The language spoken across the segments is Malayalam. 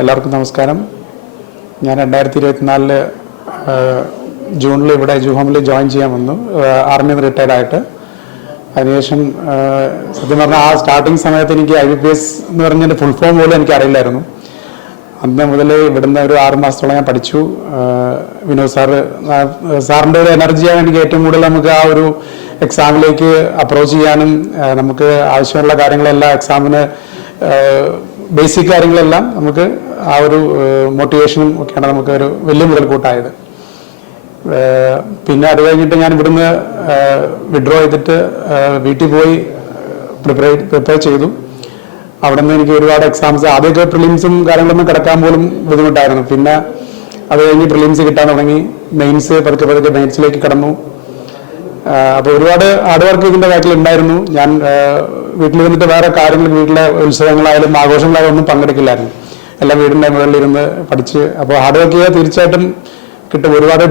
എല്ലാവർക്കും നമസ്കാരം. ഞാൻ 2024 ജൂണിൽ ഇവിടെ ജൂഹോമിൽ ജോയിൻ ചെയ്യാൻ വന്നു, ആർമിയിൽ നിന്ന് റിട്ടയർഡ് ആയിട്ട്. അതിനുശേഷം സത്യം പറഞ്ഞാൽ ആ സ്റ്റാർട്ടിങ് സമയത്ത് എനിക്ക് IBPS എന്ന് പറഞ്ഞതിൻ്റെ ഫുൾ ഫോം പോലും എനിക്ക് അറിയില്ലായിരുന്നു. അന്ന് മുതൽ ഇവിടുന്ന് ഒരു 6 മാസത്തോളം ഞാൻ പഠിച്ചു. വിനോദ് സാറിൻ്റെ ഒരു എനർജിയാണ് എനിക്ക് ഏറ്റവും കൂടുതൽ നമുക്ക് ആ ഒരു എക്സാമിലേക്ക് അപ്രോച്ച് ചെയ്യാനും നമുക്ക് ആവശ്യമുള്ള കാര്യങ്ങളെല്ലാം എക്സാമിന് ബേസിക് കാര്യങ്ങളെല്ലാം നമുക്ക് ആ ഒരു മോട്ടിവേഷനും ഒക്കെയാണ് നമുക്ക് ഒരു വലിയ മുതൽക്കൂട്ടായത്. പിന്നെ അത് കഴിഞ്ഞിട്ട് ഞാൻ ഇവിടുന്ന് വിഡ്രോ ചെയ്തിട്ട് വീട്ടിൽ പോയി പ്രിപ്പയർ ചെയ്തു. അവിടെ നിന്ന് എനിക്ക് ഒരുപാട് എക്സാംസ്, ആദ്യമൊക്കെ പ്രിലിംസും കാര്യങ്ങളൊന്നും കിടക്കാൻ പോലും ബുദ്ധിമുട്ടായിരുന്നു. പിന്നെ അത് കഴിഞ്ഞ് പ്രിലിംസ് കിട്ടാൻ തുടങ്ങി, മെയിൻസ് പതുക്കെ മെയിൻസിലേക്ക് കടന്നു. അപ്പോൾ ഒരുപാട് ഹാർഡ് വർക്ക് ഇതിൻ്റെ ബാക്കിൽ ഉണ്ടായിരുന്നു. ഞാൻ വീട്ടിൽ വന്നിട്ട് വേറെ കാര്യങ്ങൾ, വീട്ടിലെ ഉത്സവങ്ങളായാലും ആഘോഷങ്ങളായാലും ഒന്നും പങ്കെടുക്കില്ലായിരുന്നു. എല്ലാം വീടിൻ്റെ മുകളിലിരുന്ന് പഠിച്ച്. അപ്പോൾ ഹാർഡ് വർക്ക് ചെയ്താൽ തീർച്ചയായിട്ടും കിട്ടും. ഒരുപാട്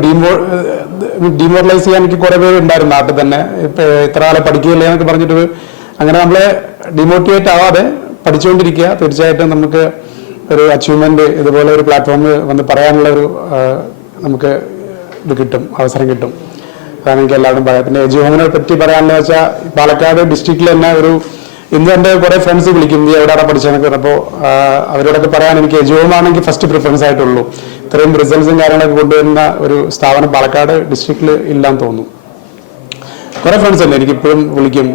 ഡീമോറലൈസ് ചെയ്യാൻ എനിക്ക് കുറേ പേര് ഉണ്ടായിരുന്നു നാട്ടിൽ തന്നെ. ഇപ്പം ഇത്ര കാലം പഠിക്കുകയില്ല എന്നൊക്കെ പറഞ്ഞിട്ട് അങ്ങനെ നമ്മളെ ഡിമോട്ടിവേറ്റ് ആവാതെ പഠിച്ചുകൊണ്ടിരിക്കുക. തീർച്ചയായിട്ടും നമുക്ക് ഒരു അച്ചീവ്മെന്റ് ഇതുപോലെ ഒരു പ്ലാറ്റ്ഫോമിൽ വന്ന് പറയാനുള്ള ഒരു നമുക്ക് ഇത് കിട്ടും, അവസരം കിട്ടും. അതാണ് എനിക്ക് എല്ലാവരും പറയാം. പിന്നെ ജൂഹോമിനെ പറ്റി പറയാനുള്ള വെച്ചാൽ പാലക്കാട് ഡിസ്ട്രിക്റ്റിൽ തന്നെ ഇന്ന് എൻ്റെ കുറേ ഫ്രണ്ട്സ് വിളിക്കും, നീ എവിടെയാണ് പഠിച്ചതെന്നൊക്കെ പറഞ്ഞപ്പോൾ അവരോടൊക്കെ പറയാൻ എനിക്ക് ജൂഹോമാണെങ്കിൽ ഫസ്റ്റ് പ്രിഫറൻസ് ആയിട്ടുള്ളൂ. ഇത്രയും റിസൾട്ട്സും കാര്യങ്ങളൊക്കെ കൊണ്ടുവരുന്ന ഒരു സ്ഥാപനം പാലക്കാട് ഡിസ്ട്രിക്റ്റിൽ ഇല്ലാന്ന് തോന്നുന്നു. കുറേ ഫ്രണ്ട്സ് ഉണ്ട് എനിക്കിപ്പോഴും വിളിക്കും,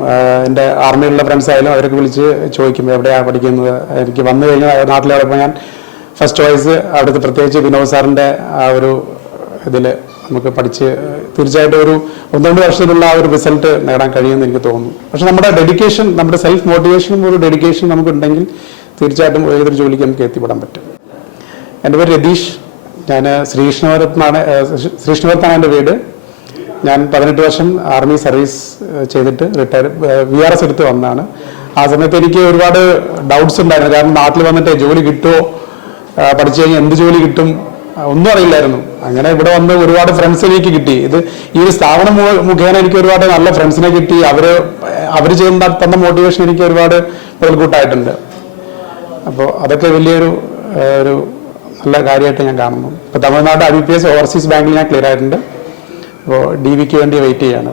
എൻ്റെ ആർമിയിലുള്ള ഫ്രണ്ട്സ് ആയാലും അവരൊക്കെ വിളിച്ച് ചോദിക്കും എവിടെയാണ് പഠിക്കുന്നത്. എനിക്ക് വന്നു കഴിഞ്ഞാൽ നാട്ടിലെവിടെ ഞാൻ ഫസ്റ്റ് ചോയ്സ് അവിടുത്തെ പ്രത്യേകിച്ച് വിനോദ് സാറിൻ്റെ ആ ഒരു ഇതിൽ നമുക്ക് പഠിച്ച് തീർച്ചയായിട്ടും ഒരു 1-2 വർഷത്തിലുള്ള ആ ഒരു റിസൾട്ട് നേടാൻ കഴിയുമെന്ന് എനിക്ക് തോന്നുന്നു. പക്ഷെ നമ്മുടെ ഡെഡിക്കേഷൻ, നമ്മുടെ സെൽഫ് മോട്ടിവേഷനും ഒരു ഡെഡിക്കേഷൻ നമുക്കുണ്ടെങ്കിൽ തീർച്ചയായിട്ടും ഏതൊരു ജോലിക്ക് നമുക്ക് എത്തിപ്പെടാൻ പറ്റും. എൻ്റെ പേര് രതീഷ്. ഞാൻ ശ്രീകൃഷ്ണപുരത്താണ് എൻ്റെ വീട്. ഞാൻ 18 വർഷം ആർമി സർവീസ് ചെയ്തിട്ട് VRS എടുത്ത് വന്നതാണ്. ആ സമയത്ത് എനിക്ക് ഒരുപാട് ഡൗട്ട്സ് ഉണ്ടായിരുന്നു. കാരണം നാട്ടിൽ വന്നിട്ട് ജോലി കിട്ടുമോ, പഠിച്ചു കഴിഞ്ഞാൽ എന്ത് ജോലി കിട്ടും, ഒന്നും അറിയില്ലായിരുന്നു. അങ്ങനെ ഇവിടെ വന്ന് ഒരുപാട് ഫ്രണ്ട്സ് എനിക്ക് കിട്ടി. ഈ ഒരു സ്ഥാപനം മുഖേന എനിക്ക് ഒരുപാട് നല്ല ഫ്രണ്ട്സിനെ കിട്ടി. അവർ ചെയ്യുന്ന തന്ന മോട്ടിവേഷൻ എനിക്ക് ഒരുപാട് മുതൽക്കൂട്ടായിട്ടുണ്ട്. അപ്പോൾ അതൊക്കെ വലിയൊരു നല്ല കാര്യമായിട്ട് ഞാൻ കാണുന്നു. ഇപ്പോൾ തമിഴ്നാട് IBPS ഓവർസീസ് ബാങ്കിൽ ഞാൻ ക്ലിയർ ആയിട്ടുണ്ട്. അപ്പോൾ DVക്ക് വേണ്ടി വെയിറ്റ് ചെയ്യാണ്.